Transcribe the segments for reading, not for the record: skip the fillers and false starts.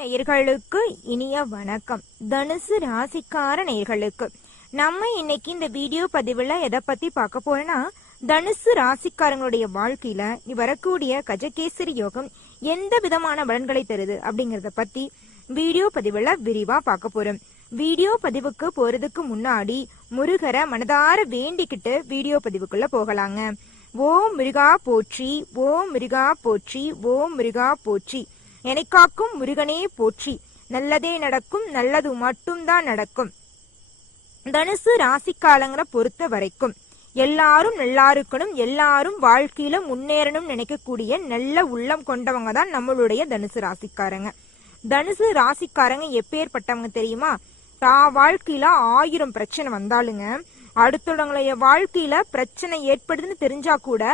நேயர்களுக்கு இனிய வணக்கம். தனுசு ராசிக்கார நேயர்களுக்கு நம்ம இன்னைக்கு இந்த வீடியோ பதிவுல எதை பத்தி பார்க்க போறோம்னா, தனுசு ராசிக்காரங்களுடைய வாழ்க்கையில வரக்கூடிய கஜகேசரி யோகம் எந்த விதமான பலன்களை தருது அப்படிங்கறத பத்தி வீடியோ பதிவுல விரிவா பார்க்க போறோம். வீடியோ பதிவுக்கு போறதுக்கு முன்னாடி முருகரை மனதார வேண்டிக்கிட்டு வீடியோ பதிவுக்குள்ள போகலாங்க. ஓம் முருகா போற்றி, ஓம் முருகா போற்றி, ஓம் முருகா போற்றி. என்னை காக்கும் முருகனே போற்றி. நல்லதே நடக்கும், நல்லது மட்டும்தான் நடக்கும். தனுசு ராசிக்காலங்களை பொறுத்த வரைக்கும் எல்லாரும் நல்லா இருக்கணும், எல்லாரும் வாழ்க்கையில முன்னேறணும் நினைக்கக்கூடிய நல்ல உள்ளம் கொண்டவங்க தான் நம்மளுடைய தனுசு ராசிக்காரங்க. தனுசு ராசிக்காரங்க எப்பேற்பட்டவங்க தெரியுமா? வாழ்க்கையில 1000 பிரச்சனை வந்தாலுங்க, அடுத்தவங்களுடைய வாழ்க்கையில பிரச்சனை ஏற்படுதுன்னு தெரிஞ்சா கூட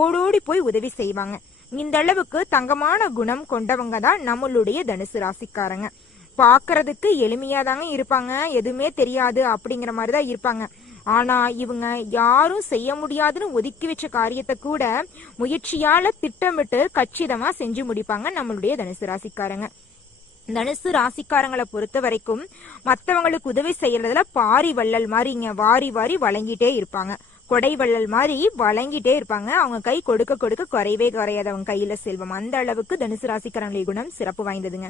ஓடோடி போய் உதவி செய்வாங்க. இந்த அளவுக்கு தங்கமான குணம் கொண்டவங்க தான் நம்மளுடைய தனுசு ராசிக்காரங்க. பாக்குறதுக்கு எளிமையா தாங்க இருப்பாங்க, எதுவுமே தெரியாது அப்படிங்கிற மாதிரிதான் இருப்பாங்க. ஆனா இவங்க யாரும் செய்ய முடியாதுன்னு ஒதுக்கி வச்ச காரியத்தை கூட முயற்சியால திட்டமிட்டு கச்சிதமா செஞ்சு முடிப்பாங்க நம்மளுடைய தனுசு ராசிக்காரங்க. தனுசு ராசிக்காரங்களை பொறுத்த வரைக்கும் மற்றவங்களுக்கு உதவி செய்யறதுல பாரி வள்ளல் மாதிரிங்க வாரி வாரி வழங்கிட்டே இருப்பாங்க. கொடை வள்ளல் மாதிரி வழங்கிட்டே இருப்பாங்க. அவங்க கை கொடுக்க கொடுக்க குறையவே குறையாது அவங்க கையில செல்வம். அந்த அளவுக்கு தனுசு ராசிக்காரங்களுடைய குணம் சிறப்பு வாய்ந்ததுங்க.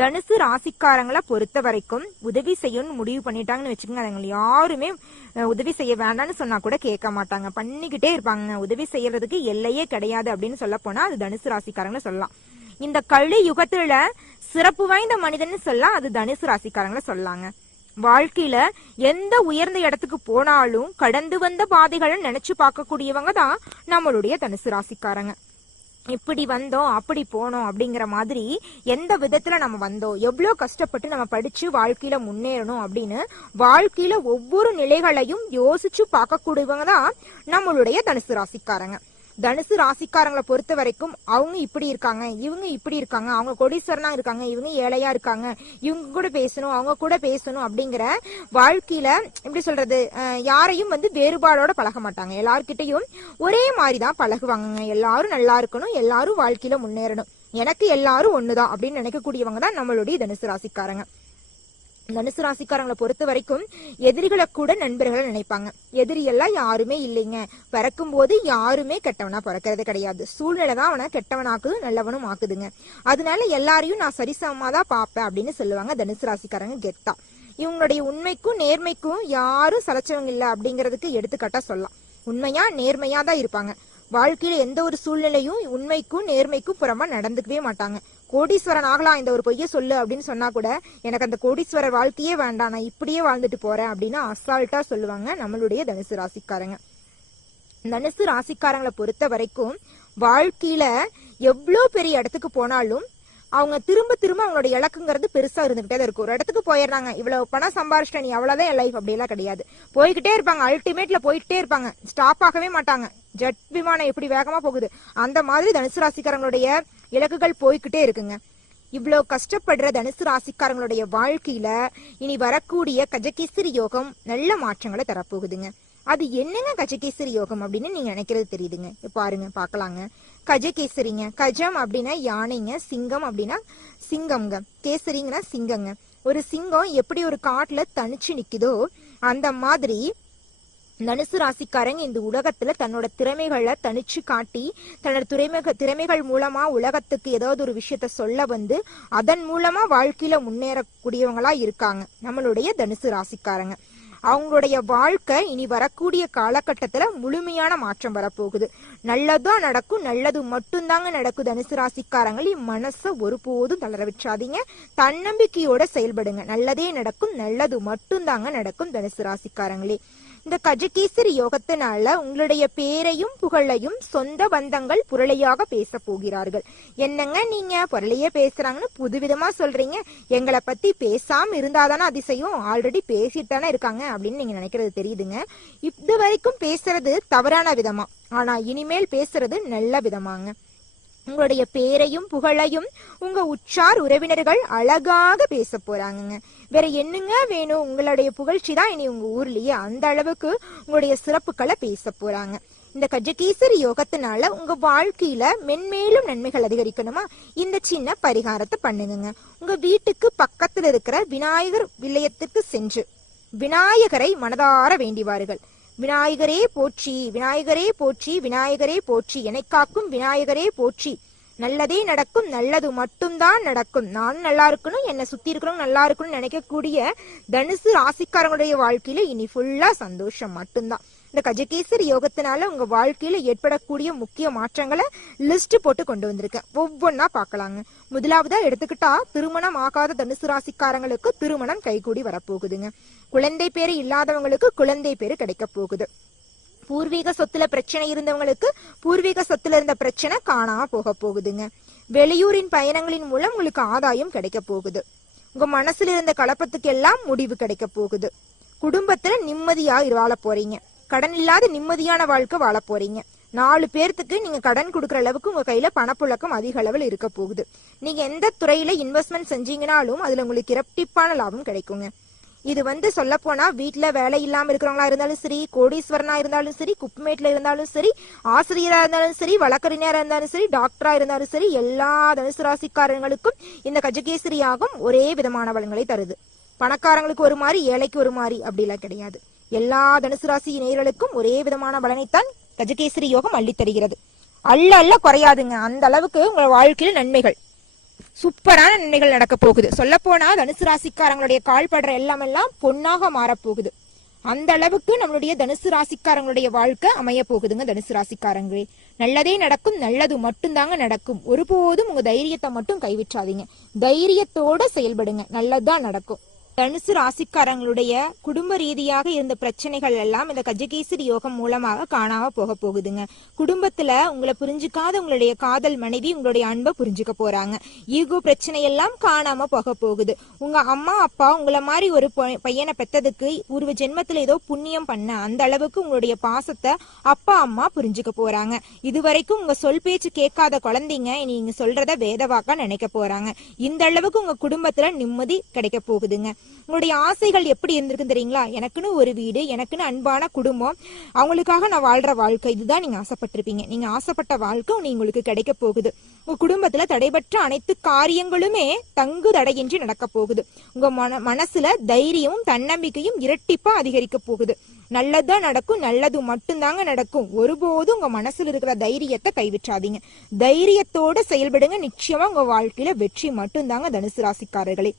தனுசு ராசிக்காரங்களை பொறுத்த வரைக்கும் உதவி செய்யணும்னு முடிவு பண்ணிட்டாங்கன்னு வச்சுக்கோங்க, அவங்க யாருமே உதவி செய்ய வேண்டாம்னு சொன்னா கூட கேட்க மாட்டாங்க, பண்ணிக்கிட்டே இருப்பாங்க. உதவி செய்யறதுக்கு எல்லையே கிடையாது அப்படின்னு சொல்ல போனா அது தனுசு ராசிக்காரங்களை சொல்லலாம். இந்த கலி யுகத்துல சிறப்பு வாய்ந்த மனிதன்னு சொல்லலாம், அது தனுசு ராசிக்காரங்களை சொல்லலாங்க. வாழ்க்கையில எந்த உயர்ந்த இடத்துக்கு போனாலும் கடந்து வந்த பாதைகளை நினைச்சு பார்க்கக்கூடியவங்க தான் நம்மளுடைய தனுசு ராசிக்காரங்க. இப்படி வந்தோம் அப்படி போனோம் அப்படிங்கிற மாதிரி எந்த விதத்துல நம்ம வந்தோம், எவ்வளவு கஷ்டப்பட்டு நம்ம படிச்சு வாழ்க்கையில முன்னேறணும் அப்படின்னு வாழ்க்கையில ஒவ்வொரு நிலைகளையும் யோசிச்சு பார்க்கக்கூடியவங்க தான் நம்மளுடைய தனுசு ராசிக்காரங்க. தனுசு ராசிக்காரங்களை பொறுத்த வரைக்கும் அவங்க இப்படி இருக்காங்க, இவங்க இப்படி இருக்காங்க, அவங்க கோடீஸ்வரனா இருக்காங்க, இவங்க ஏழையா இருக்காங்க, இவங்க கூட பேசணும் அவங்க கூட பேசணும் அப்படிங்கிற வாழ்க்கையில எப்படி சொல்றது, யாரையும் வேறுபாடோட பழக மாட்டாங்க. எல்லார்கிட்டையும் ஒரே மாதிரிதான் பழகுவாங்க. எல்லாரும் நல்லா இருக்கணும், எல்லாரும் வாழ்க்கையில முன்னேறணும், எனக்கு எல்லாரும் ஒண்ணுதான் அப்படின்னு நினைக்கக்கூடியவங்க தான் நம்மளுடைய தனுசு ராசிக்காரங்க. தனுசு ராசிக்காரங்களை பொறுத்த வரைக்கும் எதிரிகளை கூட நண்பர்களை நினைப்பாங்க. எதிரி எல்லாம் யாருமே இல்லைங்க. பிறக்கும் போது யாருமே கெட்டவனா பிறக்கிறது கிடையாது. சூழ்நிலை தான் அவனை கெட்டவனாக்குது, நல்லவனும் ஆக்குதுங்க. அதனால எல்லாரையும் நான் சரிசமமா தான் பாப்பேன் அப்படின்னு சொல்லுவாங்க தனுசு ராசிக்காரங்க கெத்தா. இவங்களுடைய உண்மைக்கும் நேர்மைக்கும் யாரும் சலைச்சவங்க இல்ல அப்படிங்கறதுக்கு எடுத்துக்காட்டா சொல்லலாம். உண்மையா நேர்மையா தான் இருப்பாங்க. வாழ்க்கையில எந்த ஒரு சூழ்நிலையும் உண்மைக்கும் நேர்மைக்கும் புறமா நடந்துக்கவே மாட்டாங்க. கோடீஸ்வரன் ஆகலாம், இந்த ஒரு பொய்ய சொல்லு அப்படின்னு சொன்னா கூட எனக்கு அந்த கோடீஸ்வரர் வாழ்க்கையே வேண்டாம், நான் இப்படியே வாழ்ந்துட்டு போறேன் அப்படின்னு அசால்ட்டா சொல்லுவாங்க நம்மளுடைய தனுசு ராசிக்காரங்க. தனுசு ராசிக்காரங்களை பொறுத்த வரைக்கும் வாழ்க்கையில எவ்வளவு பெரிய இடத்துக்கு போனாலும் அவங்க திரும்ப திரும்ப அவங்களோட இலக்குங்கிறது பெருசா இருந்துகிட்டே தான் இருக்கும். ஒரு இடத்துக்கு போயிடுறாங்க, இவ்வளவு பணம் சம்பாரிச்சிட்ட நீ அவ்வளவுதான் என் லைஃப் அப்படியெல்லாம் கிடையாது. போய்கிட்டே இருப்பாங்க, அல்டிமேட்ல போயிட்டே இருப்பாங்க, ஸ்டாப் ஆகவே மாட்டாங்க. ஜெட் விமானம் எப்படி வேகமா போகுது அந்த மாதிரி தனுசு ராசிக்காரங்களுடைய இலக்குகள் போய்கிட்டே இருக்குங்க. இவ்வளவு கஷ்டப்படுற தனுசு ராசிக்காரங்களுடைய வாழ்க்கையில இனி வரக்கூடிய கஜகேசரி யோகம் நல்ல மாற்றங்களை தரப்போகுதுங்க. அது என்னங்க கஜகேசரி யோகம் அப்படின்னு நீங்க நினைக்கிறது தெரியுதுங்க. பாருங்க பாக்கலாங்க. கஜகேசரிங்க, கஜம் அப்படின்னா யானைங்க, சிங்கம் அப்படின்னா சிங்கம்ங்க, கேசரிங்கன்னா சிங்கங்க. ஒரு சிங்கம் எப்படி ஒரு காட்டுல தனிச்சு நிக்குதோ அந்த மாதிரி தனுசு ராசிக்காரங்க இந்த உலகத்துல தன்னோட திறமைகளை தனிச்சு காட்டி தன்னோட திறமைகள் மூலமா உலகத்துக்கு ஏதாவது ஒரு விஷயத்த சொல்ல அதன் மூலமா வாழ்க்கையில முன்னேறக்கூடியவங்களா இருக்காங்க நம்மளுடைய தனுசு ராசிக்காரங்க. அவங்களுடைய வாழ்க்கை இனி வரக்கூடிய காலகட்டத்துல முழுமையான மாற்றம் வரப்போகுது. நல்லதான் நடக்கும், நல்லது மட்டும்தாங்க நடக்கும். தனுசு ராசிக்காரங்களே மனச ஒருபோதும் தளர விட்டுறாதீங்க, தன்னம்பிக்கையோட செயல்படுங்க. நல்லதே நடக்கும், நல்லது மட்டும்தாங்க நடக்கும் தனுசு ராசிக்காரங்களே. இந்த கஜகேசரி யோகத்தினால உங்களுடைய பேரையும் புகழையும் சொந்த பந்தங்கள் புரளையாக பேச போகிறார்கள். என்னங்க நீங்க புரளையே பேசுறாங்கன்னு புதுவிதமா சொல்றீங்க, எங்களை பத்தி பேசாம இருந்தாதானே அதிசயம், ஆல்ரெடி பேசிட்டு தானே இருக்காங்க அப்படின்னு நீங்க நினைக்கிறது தெரியுதுங்க. இது வரைக்கும் பேசுறது தவறான விதமா, ஆனா இனிமேல் பேசுறது நல்ல விதமாங்க. உங்களுடைய பேரையும் புகழையும் உங்க உற்றார் உறவினர்கள் அழகாக பேச போறாங்க. வேற என்னங்க வேணும், உங்களுடைய புகழ்ச்சி தான் இனி உங்க ஊர்லயே அந்த அளவுக்கு உங்களுடைய சிறப்புகளை பேச போறாங்க. இந்த கஜகேசரி யோகத்தினால உங்க வாழ்க்கையில மென்மேலும் நன்மைகள் அதிகரிக்கணுமா, இந்த சின்ன பரிகாரத்தை பண்ணுங்க. உங்க வீட்டுக்கு பக்கத்துல இருக்கிற விநாயகர் வில்லையத்துக்கு சென்று விநாயகரை மனதார வேண்டிவார்கள். விநாயகரே போற்றி, விநாயகரே போற்றி, விநாயகரே போற்றி, என்னை காக்கும் விநாயகரே போற்றி, நல்லதே நடக்கும், நல்லது மட்டும்தான் நடக்கும், நானும் நல்லா இருக்கணும், என்னை சுத்தி இருக்கிறவங்க நல்லா இருக்கணும்னு நினைக்கக்கூடிய தனுசு ராசிக்காரங்களுடைய வாழ்க்கையில இனி ஃபுல்லா சந்தோஷம் மட்டும்தான். இந்த கஜகேசரி யோகத்தினால உங்க வாழ்க்கையில ஏற்படக்கூடிய முக்கிய மாற்றங்களை லிஸ்ட் போட்டு கொண்டு வந்திருக்கேன். ஒவ்வொன்னா பார்க்கலாங்க. முதலாவதா எடுத்துக்கிட்டா, திருமணம் ஆகாத தனுசு ராசிக்காரங்களுக்கு திருமணம் கைகூடி வரப்போகுதுங்க. குழந்தை பேரு இல்லாதவங்களுக்கு குழந்தை பேரு கிடைக்க போகுது. பூர்வீக சொத்துல பிரச்சனை இருந்தவங்களுக்கு பூர்வீக சொத்துல இருந்த பிரச்சனை காணாம போக போகுதுங்க. வெளியூரின் பயணங்களின் மூலம் உங்களுக்கு ஆதாயம் கிடைக்க போகுது. உங்க மனசுல இருந்த கலப்பத்துக்கு எல்லாம் முடிவு கிடைக்க போகுது. குடும்பத்துல நிம்மதியா வாழ போறீங்க. கடன் இல்லாத நிம்மதியான வாழ்க்கை வாழ போறீங்க. 4 பேர்த்துக்கு நீங்க கடன் கொடுக்கற அளவுக்கு உங்க கையில பணப்புழக்கம் அதிக அளவில் இருக்க போகுது. நீங்க எந்த துறையில இன்வெஸ்ட்மெண்ட் செஞ்சீங்கனாலும் அதுல உங்களுக்கு இரட்டிப்பான லாபம் கிடைக்குங்க. இது சொல்ல போனா, வீட்டுல வேலை இல்லாம இருக்கிறவங்களா இருந்தாலும் சரி, கோடீஸ்வரனா இருந்தாலும் சரி, குப்பமேட்ல இருந்தாலும் சரி, ஆசிரியரா இருந்தாலும் சரி, வழக்கறிஞரா இருந்தாலும் சரி, டாக்டரா இருந்தாலும் சரி, எல்லா தனுசு ராசிக்காரங்களுக்கும் இந்த கஜகேசரி யாகம் ஒரே விதமான பலன்களை தருது. பணக்காரங்களுக்கு ஒரு மாதிரி, ஏழைக்கு ஒரு மாதிரி அப்படிலாம் கிடையாது. எல்லா தனுசு ராசி நேயர்களுக்கும் ஒரே விதமான பலனைத்தான் கஜகேசரி யோகம் அள்ளி தருகிறது. அல்ல குறையாதுங்க. அந்த அளவுக்கு உங்க வாழ்க்கையில நன்மைகள், சூப்பரான நன்மைகள் நடக்க போகுது. சொல்ல போனா தனுசு ராசிக்காரங்களுடைய கால் படுற எல்லாம் பொன்னாக மாறப்போகுது. அந்த அளவுக்கு நம்மளுடைய தனுசு ராசிக்காரங்களுடைய வாழ்க்கை அமைய போகுதுங்க. தனுசு ராசிக்காரங்களே, நல்லதே நடக்கும், நல்லது மட்டும்தாங்க நடக்கும். ஒருபோதும் உங்க தைரியத்தை மட்டும் கைவிட்டாதீங்க. தைரியத்தோட செயல்படுங்க, நல்லதுதான் நடக்கும். தனுசு ராசிக்காரங்களுடைய குடும்ப ரீதியாக இருந்த பிரச்சனைகள் எல்லாம் இந்த கஜகேசரி யோகம் மூலமாக காணாம போக போகுதுங்க. குடும்பத்துல உங்களை புரிஞ்சுக்காத உங்களுடைய காதல் மனைவி உங்களுடைய அன்பை புரிஞ்சுக்க போறாங்க. ஈகோ பிரச்சனை எல்லாம் காணாம போக போகுது. உங்க அம்மா அப்பா உங்களை மாதிரி ஒரு பையனை பெத்ததுக்கு பூர்வ ஜென்மத்துல ஏதோ புண்ணியம் பண்ண அந்த அளவுக்கு உங்களுடைய பாசத்தை அப்பா அம்மா புரிஞ்சுக்க போறாங்க. இதுவரைக்கும் உங்க சொல் பேச்சு கேட்காத குழந்தைங்க நீங்க சொல்றத வேதவாக்கா நினைக்க போறாங்க. இந்த அளவுக்கு உங்க குடும்பத்துல நிம்மதி கிடைக்க போகுதுங்க. உங்களுடைய ஆசைகள் எப்படி இருந்திருக்கு தெரியுங்களா? எனக்குன்னு ஒரு வீடு, எனக்குன்னு அன்பான குடும்பம், அவங்களுக்காக நான் வாழ்ற வாழ்க்கை, இதுதான் நீங்க ஆசைப்பட்டிருப்பீங்க. நீங்க ஆசைப்பட்ட வாழ்க்கை உங்களுக்கு கிடைக்க போகுது. உங்க குடும்பத்துல தடைபற்ற அனைத்து காரியங்களுமே தங்கு தடையின்றி நடக்க போகுது. உங்க மனசுல தைரியமும் தன்னம்பிக்கையும் இரட்டிப்பா அதிகரிக்க போகுது. நல்லதுதான் நடக்கும், நல்லது மட்டும்தாங்க நடக்கும். ஒருபோதும் உங்க மனசுல இருக்கிற தைரியத்தை கைவிட்டாதீங்க. தைரியத்தோட செயல்படுங்க. நிச்சயமா உங்க வாழ்க்கையில வெற்றி மட்டும்தாங்க தனுசு ராசிக்காரர்களே.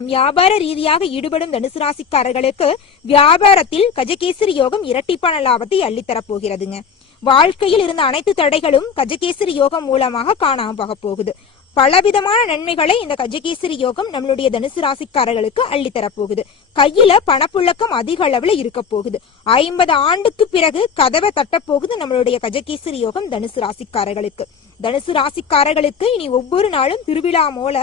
வியாபார ரீதியாக ஈடுபடும் தனுசு ராசிக்காரர்களுக்கு வியாபாரத்தில் கஜகேசரி யோகம் இரட்டிப்பான லாபத்தை அள்ளித்தரப் போகிறதுங்க. வாழ்க்கையில் இருந்த அனைத்து தடைகளும் கஜகேசரி யோகம் மூலமாக காணாம போக போகுது. பலவிதமான நன்மைகளை இந்த கஜகேசரி யோகம் நம்மளுடைய தனுசு ராசிக்காரர்களுக்கு அள்ளித்தரப்போகுது. கையில பணப்புழக்கம் அதிக அளவுல இருக்க போகுது. 50 ஆண்டுக்கு பிறகு கதவை தட்ட போகுது நம்மளுடைய கஜகேசரி யோகம் தனுசு ராசிக்காரர்களுக்கு. தனுசு ராசிக்காரர்களுக்கு இனி ஒவ்வொரு நாளும் திருவிழா போல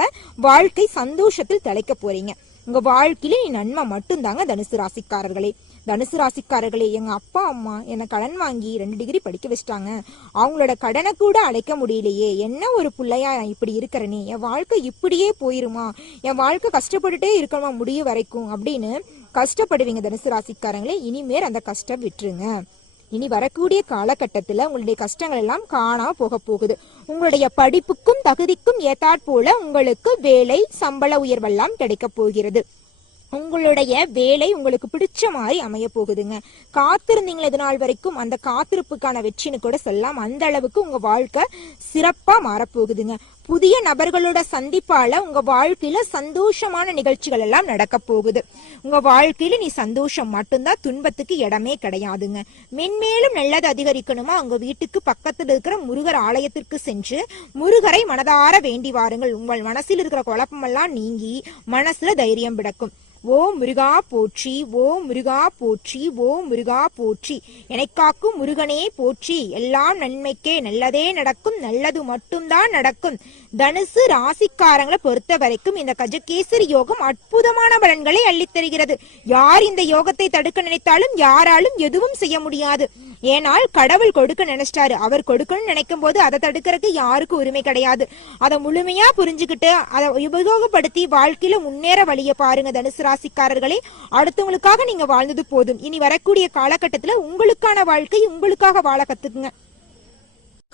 வாழ்க்கை சந்தோஷத்தில் தலைக்க போறீங்க. உங்க வாழ்க்கையில நீ நன்மை மட்டும்தாங்க தனுசு ராசிக்காரர்களே. தனுசு ராசிக்காரர்களே, எங்க அப்பா அம்மா என்னை கடன் வாங்கி 2 டிகிரி படிக்க வச்சிட்டாங்க. அவங்களோட கடனை கூட அடைக்க முடியலையே, என்ன ஒரு பிள்ளையா இப்படி இருக்கிறனே, என் வாழ்க்கை இப்படியே போயிருமா, என் வாழ்க்கை கஷ்டப்பட்டுட்டே இருக்கணுமா முடிய வரைக்கும் அப்படின்னு கஷ்டப்படுவீங்க தனுசு ராசிக்காரங்களே. இனிமேல் அந்த கஷ்டம் விட்டுருங்க. இனி வரக்கூடிய காலகட்டத்துல உங்களுடைய கஷ்டங்கள் எல்லாம் காணாம போக போகுது. உங்களுடைய படிப்புக்கும் தகுதிக்கும் ஏத்தாற்போல உங்களுக்கு வேலை, சம்பள உயர்வெல்லாம் கிடைக்க போகிறது. உங்களுடைய வேலை உங்களுக்கு பிடிச்ச மாதிரி அமைய போகுதுங்க. காத்திருந்தீங்களே இது நாள் வரைக்கும், அந்த காத்திருப்புக்கான வெற்றின்னு கூட சொல்லலாம். அந்த அளவுக்கு உங்க வாழ்க்கை சிறப்பா மாறப்போகுதுங்க. புதிய நபர்களோட சந்திப்பால உங்க வாழ்க்கையில சந்தோஷமான நிகழ்ச்சிகள் எல்லாம் நடக்க போகுது. உங்க வாழ்க்கையில நீ சந்தோஷம் மட்டும்தான், துன்பத்துக்கு இடமே கிடையாதுங்க. மென்மேலும் நல்லது அதிகரிக்கணுமா, உங்க வீட்டுக்கு பக்கத்துல இருக்கிற முருகர் ஆலயத்திற்கு சென்று முருகரை மனதார வேண்டி வாருங்கள். உங்கள் மனசில் இருக்கிற குழப்பமெல்லாம் நீங்கி மனசுல தைரியம் பிறக்கும். ஓம் முருகா போற்றி, ஓம் முருகா போற்றி, ஓம் முருகா போற்றி, எனக்காக்கும் முருகனே போற்றி, எல்லாம் நன்மைக்கே, நல்லதே நடக்கும், நல்லது மட்டும்தான் நடக்கும். தனுசு ராசிக்காரங்களை பொறுத்த வரைக்கும் இந்த கஜகேசரி யோகம் அற்புதமான பலன்களை அள்ளித்தருகிறது. யார் இந்த யோகத்தை தடுக்க நினைத்தாலும் யாராலும் எதுவும் செய்ய முடியாது. ஏனால் கடவுள் கொடுக்க நினைச்சிட்டாரு. அவர் கொடுக்கணும்னு நினைக்கும் போது அதை தடுக்கிறதுக்கு யாருக்கும் உரிமை கிடையாது. அதை முழுமையா புரிஞ்சுக்கிட்டு அதை உபயோகப்படுத்தி வாழ்க்கையில முன்னேற வழிய பாருங்க தனுசு ராசிக்காரர்களே. அடுத்தவங்களுக்காக நீங்க வாழ்ந்தது போதும். இனி வரக்கூடிய காலகட்டத்துல உங்களுக்கான வாழ்க்கை உங்களுக்காக வாழ கத்துக்குங்க.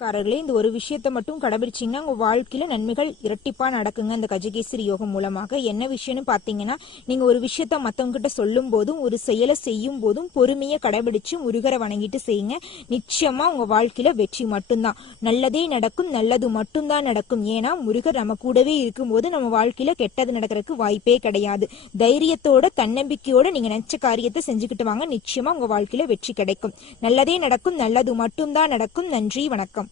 காரர்களே, இந்த ஒரு விஷயத்தை மட்டும் கடைபிடிச்சிங்கன்னா உங்க வாழ்க்கையில நன்மைகள் இரட்டிப்பா நடக்குங்க. இந்த கஜகேசரி யோகம் மூலமாக என்ன விஷயம்னு பாத்தீங்கன்னா, நீங்க ஒரு விஷயத்த மத்தவங்க கிட்ட சொல்லும் போதும் ஒரு செயலை செய்யும் போதும் பொறுமையை கடைபிடிச்சு முருகரை வணங்கிட்டு செய்யுங்க. நிச்சயமா உங்க வாழ்க்கையில வெற்றி மட்டும்தான். நல்லதே நடக்கும், நல்லது மட்டும்தான் நடக்கும். ஏன்னா முருகர் நம்ம கூடவே இருக்கும்போது நம்ம வாழ்க்கையில கெட்டது நடக்கிறதுக்கு வாய்ப்பே கிடையாது. தைரியத்தோட தன்னம்பிக்கையோட நீங்க நினைச்ச காரியத்தை செஞ்சுக்கிட்டு வாங்க. நிச்சயமா உங்க வாழ்க்கையில வெற்றி கிடைக்கும். நல்லதே நடக்கும், நல்லது மட்டும்தான் நடக்கும். நன்றி, வணக்கம்.